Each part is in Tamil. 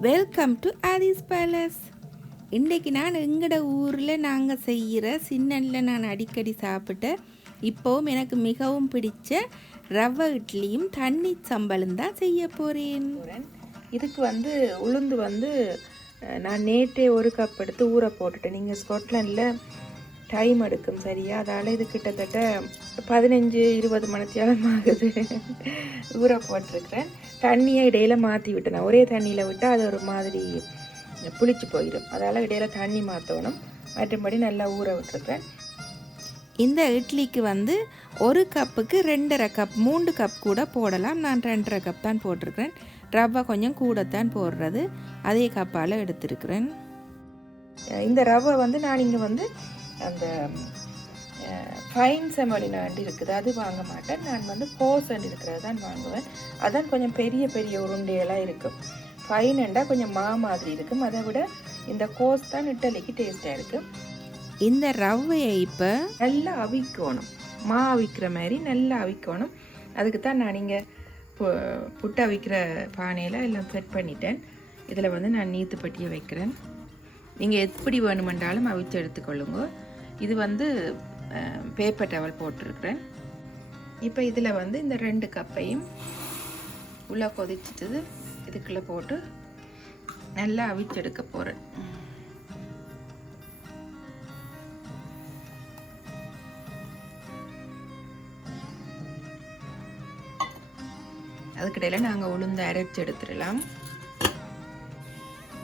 வெல்கம் டு ஆதிஸ் பேலஸ் இன்றைக்கு நான் எங்களோட ஊரில் நாங்கள் செய்கிற சின்னல்ல நான் அடிக்கடி சாப்பிட்ட இப்போவும் எனக்கு மிகவும் பிடிச்ச ரவை இட்லியும் தண்ணி சம்பளும் தான் செய்ய போகிறேன் இதுக்கு வந்து உளுந்து வந்து நான் நேற்றே ஒரு கப் எடுத்து ஊற போட்டுட்டேன். நீங்கள் ஸ்காட்லாண்டில் டைம் எடுக்கும் சரியா? அதால் இது கிட்டத்தட்ட பதினஞ்சு இருபது மணித்தியாலம் ஆகுது. ஊற போட்டிருக்கிறேன். தண்ணியை இடையில் மாற்றி விட்டேன். ஒரே தண்ணியில் விட்டால் அது ஒரு மாதிரி புளிச்சு போயிடும் அதால் இடையில தண்ணி மாற்றணும் மற்றபடி நல்லா ஊற விட்டுருக்கேன் இந்த இட்லிக்கு வந்து ஒரு கப்புக்கு ரெண்டரை கப் மூன்று கப் கூட போடலாம். நான் ரெண்டரை கப் தான் போட்டிருக்கிறேன். ரவை கொஞ்சம் கூடத்தான் போடுறது. அதே கப்பால் எடுத்திருக்கிறேன். இந்த ரவை வந்து நான் இங்கே வந்து அந்த ஃபைன் செமலினாண்டு இருக்குது. அது வாங்க மாட்டேன். நான் வந்து கோசன் இருக்கிறது தான் வாங்குவேன். அதான் கொஞ்சம் பெரிய பெரிய உருண்டைகளாக இருக்கும். ஃபைனண்டா கொஞ்சம் மா மாதிரி இருக்கும். அதை விட இந்த கோஸ் தான் இட்டலிக்கு டேஸ்ட்டாக இருக்கும் இந்த ரவையை இப்போ நல்லா அவிக்கணும். மா அவிக்கிற மாதிரி நல்லா அவிக்கணும். அதுக்கு தான் நான் இங்கே புட்டு அவிக்கிற பானையில் எல்லாம் செட் பண்ணிட்டேன். இதில் வந்து நான் நீத்து பட்டியை வைக்கிறேன். நீங்கள் எப்படி வேணுமென்றாலும் அவிச்சு எடுத்துக்கொள்ளுங்க. இது வந்து பேப்பர் டவல் போட்டிருக்கிறேன். இப்போ இதில் வந்து இந்த ரெண்டு கப்பையும் உள்ளே கொதிச்சுட்டு இதுக்குள்ளே போட்டு நல்லா அவிச்செடுக்க போகிறேன் அதுக்கிடையில நாங்கள் உளுந்து அரைச்சி எடுத்துடலாம்.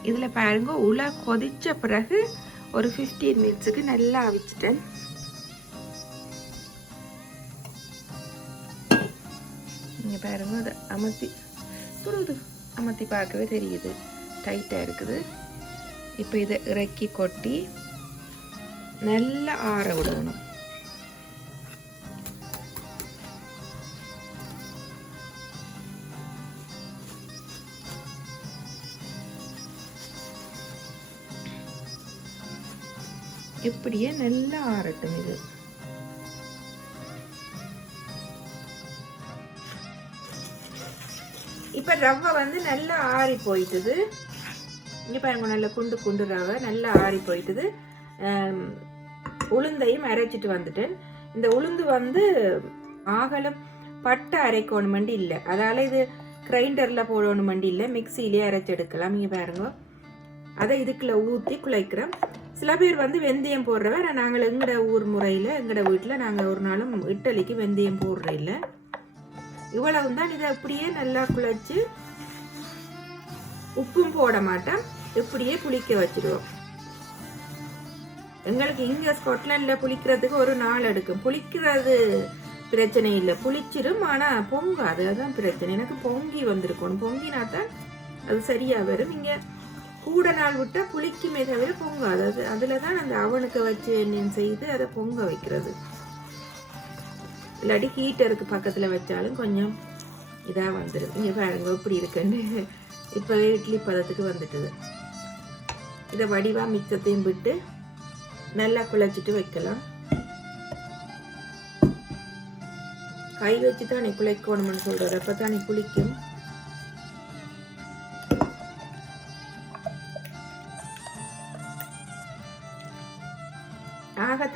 இதில் பாருங்க உலா கொதிச்ச பிறகு ஒரு ஃபிஃப்டீன் மினிட்ஸுக்கு நல்லா அவிச்சிட்டேன். நீங்கள் பாருங்க அதை அமர்த்தி. துருது அமர்த்தி பார்க்கவே தெரியுது. டைட்டாக இருக்குது. இப்போ இதை இறக்கி கொட்டி நல்லா ஆற விடணும். இப்படியே நல்லா ஆறட்டும் இது. இப்போ ரவை வந்து நல்லா ஆறி போயிட்டுது. இங்கே பாருங்க நல்ல குண்டு குண்டு ரவை நல்லா ஆறி போயிட்டுது. உளுந்தையும் அரைச்சிட்டு வந்துட்டேன். இந்த உளுந்து வந்து ஆகலம் பட்டை அரைக்கணுமெண்டு இல்லை. அதால் இது கிரைண்டரில் போடணுமெண்டு இல்லை. மிக்சியிலே அரைச்சி எடுக்கலாம். இங்கே பாருங்க. அதை இதுக்குள்ள ஊற்றி குழைக்கிறோம் சில பேர் வந்து வெந்தயம் போடுறவ நாங்கள் எங்கட ஊர் முறையில் எங்கட வீட்டில் நாங்கள் ஒரு நாளும் இட்டலிக்கு வெந்தயம் போடுற இல்லை. இவ்வளவு தான். இதை அப்படியே நல்லா குழைச்சி உப்பும் போட மாட்டோம். இப்படியே புளிக்க வச்சிருவோம் எங்களுக்கு இங்க ஸ்காட்லாண்டில் புளிக்கிறதுக்கு ஒரு நாள் எடுக்கும். புளிக்கிறது பிரச்சனை இல்லை. புளிச்சிடும் ஆனா பொங்காது. அதுதான் பிரச்சனை. எனக்கு பொங்கி வந்திருக்கணும். பொங்கினா தான் அது சரியா வரும். இங்க கூட நாள் விட்டா புளிக்குமே தவிர பொங்க அதாவது அதில் தான் அந்த அவனுக்கு வச்சு எண்ணெய் செய்து அதை பொங்க வைக்கிறது. இல்லாட்டி ஹீட்டருக்கு பக்கத்துல வச்சாலும் கொஞ்சம் இதா வந்துடும் இங்க பாருங்க இப்படி இருக்குன்னு. இப்பவே இட்லி பதத்துக்கு வந்துட்டுது. இதை வடிவா மிச்சத்தையும் விட்டு நல்லா குழைச்சிட்டு வைக்கலாம். கை வச்சு தான் நீ குழைக்கணும்னு சொல்றாரு அப்பதான் நீ குளிக்கும்.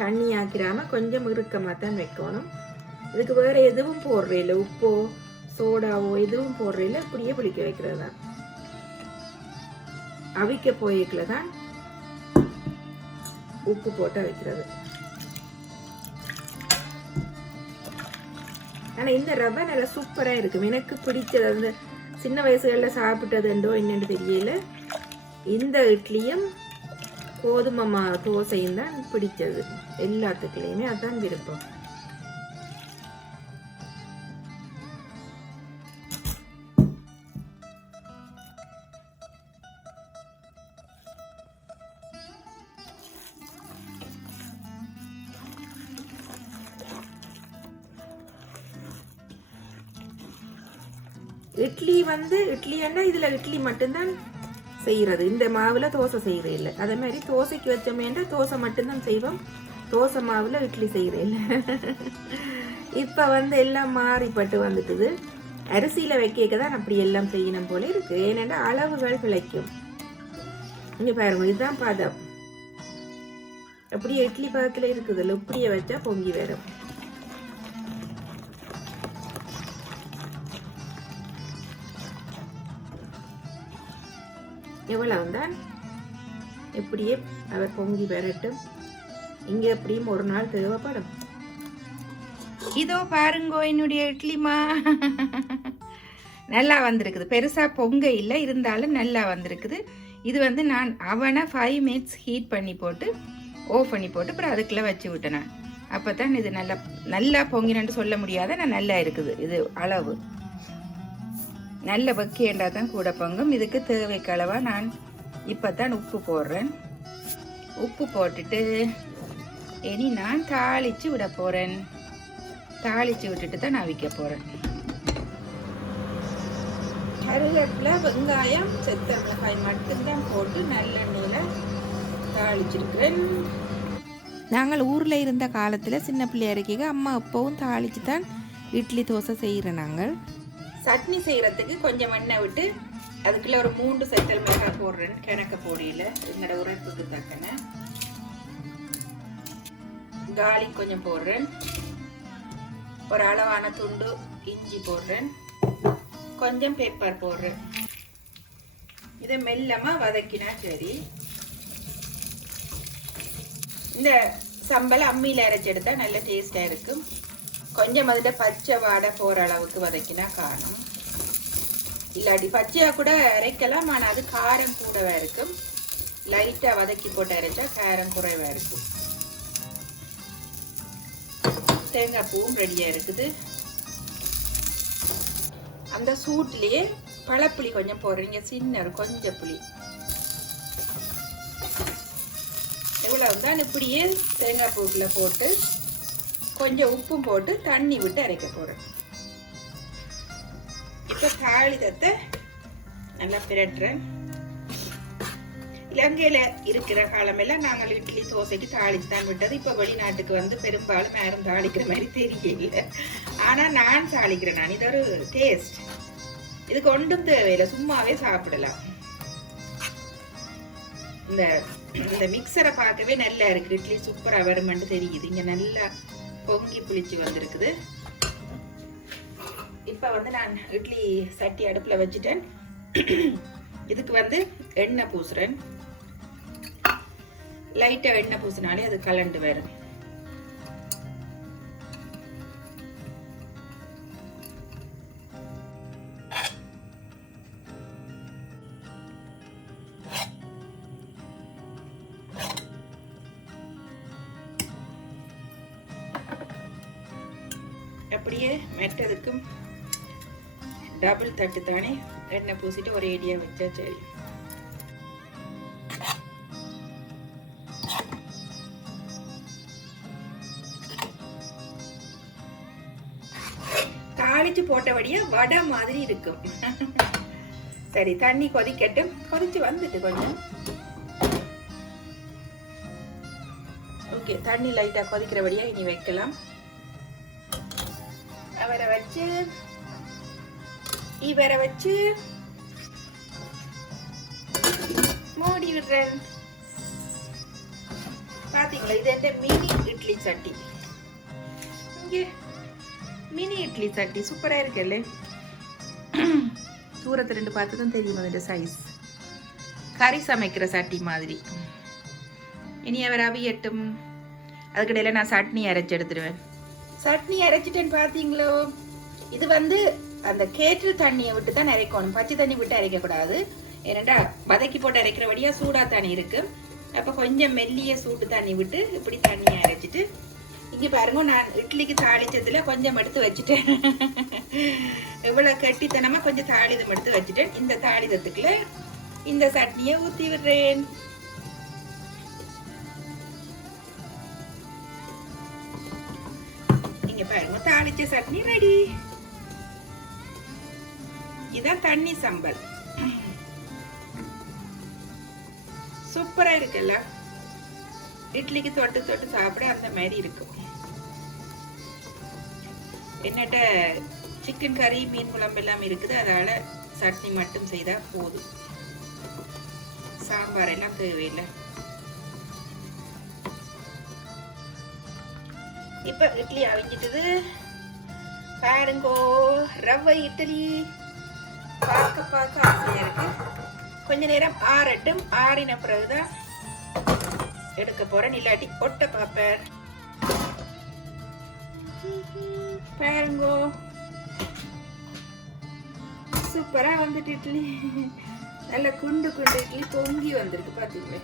தண்ணி ஆக்கிராம கொஞ்சம் இறுக்கமாக தான் வைக்கணும். இதுக்கு வேற எதுவும் போடுறையில் உப்போ சோடாவோ எதுவும் போடுறையில் இல்லை இப்படியே புளிக்க வைக்கிறது தான். அவிக்க போயிக்கல தான் உப்பு போட்டு வைக்கிறது ஆனால் இந்த ரவை நல்லா சூப்பராக இருக்கும். எனக்கு பிடிச்சது அந்த சின்ன வயசுகளில் சாப்பிட்டதுண்டோ என்னென்னு தெரியல. இந்த இட்லியும் கோதுமை மா தோசையும் தான் பிடிச்சது. எல்லாத்துக்குள்ளேயுமே அதான் விருப்பம். இட்லி வந்து இட்லி என்ன? இதுல இட்லி மட்டும்தான் செய்யறது. இந்த மாவுல தோசை செய்யறது இல்லை. அதே மாதிரி தோசைக்கு வச்சோமேன்ற தோசை மட்டும்தான் செய்வோம். தோசை மாவுல இட்லி செய்கிறது இல்லை. இப்ப வந்து எல்லாம் மாறிப்பட்டு வந்துட்டுது. அரிசியில் வைக்க தான் அப்படி எல்லாம் செய்யணும் போல இருக்கு. ஏன்னா அளவுகள் பிழைக்கும் இங்கே பாருங்க இதுதான் பதம். அப்படியே இட்லி பதத்தில் இருக்குதுல்ல இப்படியே வச்சா பொங்கி வரும். எவ்வளவுதான் எப்படியே அவர் பொங்கி வரட்டும். இங்கே எப்படியும் ஒரு நாள் தேவைப்படும். இதோ பாருங்கோ என்னுடைய இட்லிமா. நல்லா வந்திருக்குது. பெருசாக பொங்க இல்லை இருந்தாலும் நல்லா வந்திருக்குது. இது வந்து நான் அவனை ஃபைவ் மினிட்ஸ் ஹீட் பண்ணி போட்டு ஓஃப் பண்ணி போட்டு அப்புறம் அதுக்குள்ளே வச்சு விட்டேன் நான் அப்போ தான் இது நல்லா நல்லா பொங்கினு சொல்ல முடியாத நான் நல்லா இருக்குது. இது அளவு. நல்ல வக்கியண்டா தான் கூட பொங்கும். இதுக்கு தேவைக்கு அளவா நான் இப்போ தான் உப்பு போடுறேன். உப்பு போட்டுட்டு இனி நான் தாளித்து விட போகிறேன் தாளித்து விட்டுட்டு தான் நான் விற்க போகிறேன் கருவேப்பில வெங்காயம் செத்த மிளகாய் மட்டும்தான் போட்டு நல்லெண்ணெயில் தாளிச்சிருக்கிறேன். நாங்கள் ஊரில் இருந்த காலத்தில் சின்ன பிள்ளையா அம்மா அப்பவும் தாளித்து தான் இட்லி தோசை செய்கிறோம் நாங்கள். சட்னி செய்கிறதுக்கு கொஞ்சம் எண்ணெய் விட்டு அதுக்குள்ள ஒரு மூன்று செத்தல் மிளகாய் போடுறேன். கிணக்க பொடியில். என்னோட உரைப்புக்கு தக்கன. கார்லிக் கொஞ்சம் போடுறேன். ஒரு அளவான துண்டு இஞ்சி போடுறேன். கொஞ்சம் பெப்பர் போடுறேன். இதை மெல்லமாக வதக்கினா சரி. இந்த சம்பல் அம்மியில் அரைச்சி நல்ல டேஸ்டாக இருக்கும். கொஞ்சம் அதில் பச்சை வாடை போகிற அளவுக்கு வதக்கினா காணும். இல்லாட்டி பச்சையாக கூட அரைக்கலாம் ஆனால் அது காரம் கூடவாக இருக்கும். லைட்டாக வதக்கி போட்டு அரைச்சா காரம் குறைவாக இருக்கும். தேங்காய் பூவும் ரெடியாக இருக்குது. அந்த சூட்லேயே பழப்புளி கொஞ்சம் போடுறீங்க சின்ன கொஞ்சம் புளி. இவ்வளவு தான் இப்படியே தேங்காய் பூக்கில் போட்டு கொஞ்சம் உப்பும் போட்டு தண்ணி விட்டு அரைக்க போகிறேன் இப்போ தாளிதத்தை நல்லா பிரட்டுறேன். இலங்கையில் இருக்கிற காலமெல்லாம் நாங்கள் இட்லி தோசைக்கு தாளிச்சு தான் விட்டது. இப்போ வெளிநாட்டுக்கு வந்து பெரும்பாலும் யாரும் தாளிக்கிற மாதிரி தெரியல. ஆனால் நான் தாளிக்கிறேன் நான். இது ஒரு டேஸ்ட் இதுக்கு ஒன்றும் தேவையில்லை. சும்மாவே சாப்பிடலாம். இந்த இந்த மிக்சரை பார்க்கவே நல்லா இருக்கு. இட்லி சூப்பராக வருமென்று தெரியுது. இங்கே நல்லா பொங்கி புளிச்சு வந்திருக்குது. இப்போ வந்து நான் இட்லி சட்டி அடுப்பில் வச்சுட்டேன். இதுக்கு வந்து எண்ணெய் பூசுகிறேன் லைட்டாக எண்ணெய் பூசினாலே அது கலண்டு வரும். அப்படியே மெட்டதுக்கும் டபுள் தட்டு தானே? எண்ணெய் பூசிட்டு ஒரு ஏடியா வச்சா சரி தாளிச்சு போட்டபடியா வடை மாதிரி இருக்கும். சரி தண்ணி கொதிக்கட்டும். கொதிச்சு வந்துட்டு கொஞ்சம். ஓகே தண்ணி லைட்டா கொதிக்கிறபடியா இனி வைக்கலாம். அவரை வச்சு இவரை வச்சு மூடி விடுறேன். பாத்தீங்களா? இது எந்த மினி இட்லி சட்டி. இங்கே மினி இட்லி சட்டி. சூப்பராக இருக்குல்ல? தூரத்தை ரெண்டு பார்த்து தான் தெரியும் அதோட சைஸ் கறி சமைக்கிற சட்டி மாதிரி. இனி அவர் அவியட்டும். அதுக்கிடையில நான் சட்னி அரைச்சி எடுத்துடுவேன். சட்னி அரைச்சிட்டேன்னு பார்த்தீங்களோ இது வந்து அந்த கேற்று தண்ணியை விட்டு தான் அரைக்கணும். பச்சை தண்ணி விட்டு அரைக்கக்கூடாது. ஏனென்றா வதக்கி போட்டு அரைக்கிறபடியா சூடாக தண்ணி இருக்கு. அப்போ கொஞ்சம் மெல்லிய சூடு தண்ணி விட்டு இப்படி தண்ணியை அரைச்சிட்டு இங்கே பாருங்க நான் இட்லிக்கு தாளிச்சதுல கொஞ்சம் எடுத்து வச்சுட்டேன். இவ்வளோ கட்டித்தனமாக கொஞ்சம் தாளிதம் எடுத்து வச்சுட்டேன். இந்த தாளிதத்துக்குள்ள இந்த சட்னியை ஊற்றி விடுறேன். தாளிச்ச சட்னி ரெடி இதான் தண்ணி சம்பல். சூப்பரா இருக்குல்ல? இட்லிக்கு தொட்டு தொட்டு சாப்பிட அந்த மாதிரி இருக்கும். என்னட்ட சிக்கன் கறி மீன் குழம்பு எல்லாம் இருக்குது. அதால சட்னி மட்டும் செய்தா போதும். சாம்பார் எல்லாம் தேவையில்லை. இப்போ இட்லி அவிஞ்சிட்டது பாருங்கோ ரவை இட்லி. பார்க்க பார்க்க ஆசையாக இருக்கு. கொஞ்ச நேரம் ஆறட்டும். ஆறின பிறகுதான் எடுக்க போறேன். இல்லாட்டி ஒட்ட பார்ப்பேன். பாருங்கோ. சூப்பரா வந்துட்டு இட்லி. நல்ல குண்டு குண்டு இட்லி பொங்கி வந்திருக்கு பாத்தீங்களே?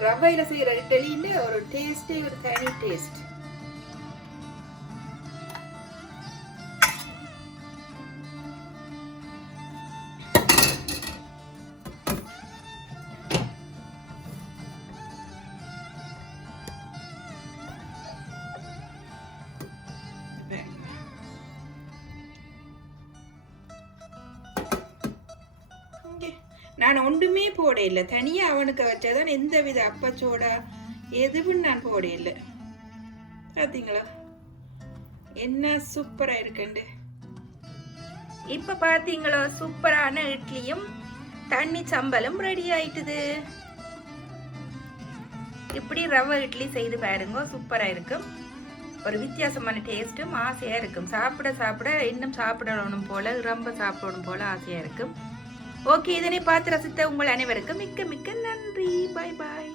ரவையில் செய்கிற இட்லின்னு ஒரு டேஸ்ட்டே ஒரு தனி டேஸ்ட் நான் ஒன்றுமே போட இல்லை தனியாக அவனுக்கு வச்சாதான் எந்த வித அப்பச்சோடா எதுவும் நான் போட இல்லை பார்த்தீங்களா என்ன சூப்பராக இருக்குண்டு. இப்போ பார்த்தீங்களோ சூப்பரான இட்லியும் தண்ணி சம்பலும் ரெடி ஆயிட்டுது. இப்படி ரவை இட்லி செய்து பாருங்க சூப்பராக இருக்கும் ஒரு வித்தியாசமான டேஸ்ட்டும் ஆசையாக இருக்கும். சாப்பிட சாப்பிட இன்னும் சாப்பிடணும் போல ரொம்ப சாப்பிடணும் போல ஆசையாக இருக்கும் ஓகே இதனை பார்த்து ரசித்த உங்கள் அனைவருக்கும் மிக்க மிக்க நன்றி. பாய் பாய்